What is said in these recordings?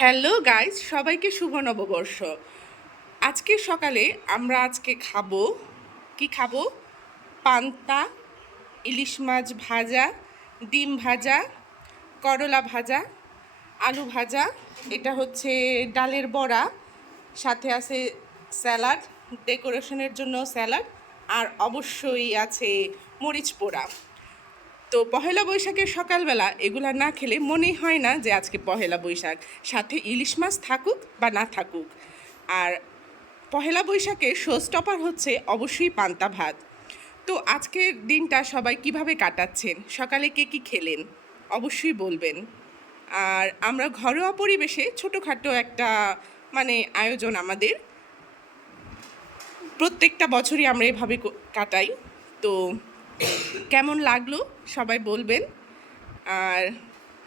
Hello guys, সবাইকে শুভ নববর্ষ। আজকে সকালে আমরা খাবো খাবো পান্তা, ইলিশ মাছ ভাজা, ডিম ভাজা, করলা ভাজা, আলু ভাজা, এটা হচ্ছে ডালের বড়া, সাথে আছে স্যালাড, ডেকোরেশনের জন্য স্যালাড, আর অবশ্যই আছে মরিচ পোড়া। তো পহেলা বৈশাখের সকালবেলা এগুলা না খেলে মনেই হয় না যে আজকে পহেলা বৈশাখ, সাথে ইলিশ মাছ থাকুক বা না থাকুক। আর পহেলা বৈশাখের শো স্টপার হচ্ছে অবশ্যই পান্তা ভাত। তো আজকের দিনটা সবাই কিভাবে কাটাচ্ছেন, সকালে কে কী খেলেন অবশ্যই বলবেন। আর আমরা ঘরোয়া পরিবেশে ছোটোখাটো একটা আয়োজন আমাদের প্রত্যেকটা বছরই আমরা এভাবে কাটাই। তো কেমন লাগলো সবাই বলবেন। আর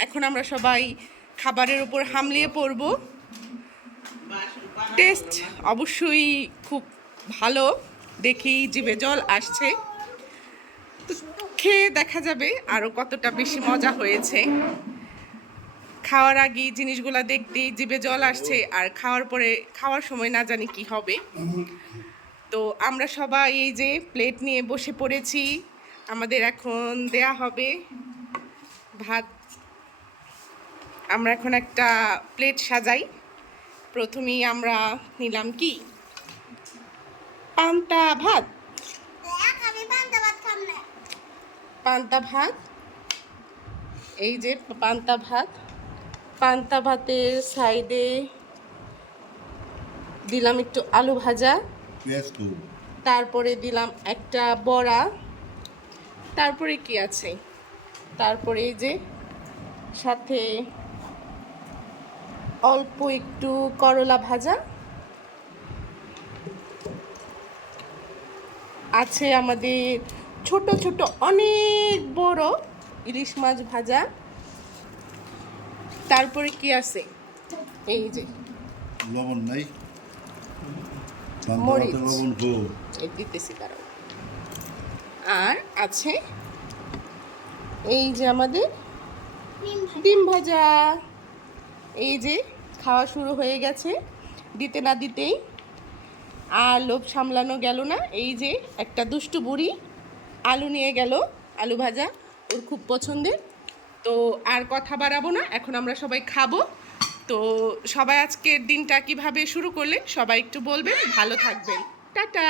এখন আমরা সবাই খাবারের উপর হামলিয়ে পড়ব। টেস্ট অবশ্যই খুব ভালো, দেখেই জিভে জল আসছে। তো খেয়ে দেখা যাবে আরও কতটা বেশি মজা হয়েছে। খাওয়ার আগে জিনিসগুলো দেখতেই জিভে জল আসছে, আর খাওয়ার সময় না জানি কি হবে। তো আমরা সবাই এই যে প্লেট নিয়ে বসে পড়েছি, আমাদের এখন দেয়া হবে ভাত। আমরা এখন একটা প্লেট সাজাই। প্রথমেই আমরা নিলাম কি পান্তা ভাত। পান্তা ভাত, এই যে পান্তা ভাত। পান্তা ভাতের সাইডে দিলাম একটু আলু ভাজা, তারপরে দিলাম একটা বড়া, তারপরে কি আছে, তারপরে এই যে সাথে অল্প একটু করলা ভাজা আছে, আমাদের ছোট ছোট অনেক বড় ইলিশ মাছ ভাজা। তারপরে কি আছে, এই যে লবণ নাই, মরিচ লবণ দিতেছি তারা। আর আছে এই যে আমাদের ডিম ভাজা। এই যে খাওয়া শুরু হয়ে গেছে দিতে না দিতেই, আর লোভ সামলানো গেল না। এই যে একটা দুষ্টু বুড়ি আলু নিয়ে গেল, আলু ভাজা ওর খুব পছন্দের। তো আর কথা বাড়াবো না, এখন আমরা সবাই খাবো। তো সবাই আজকের দিনটা কিভাবে শুরু করলেন সবাই একটু বলবেন। ভালো থাকবেন, টাটা।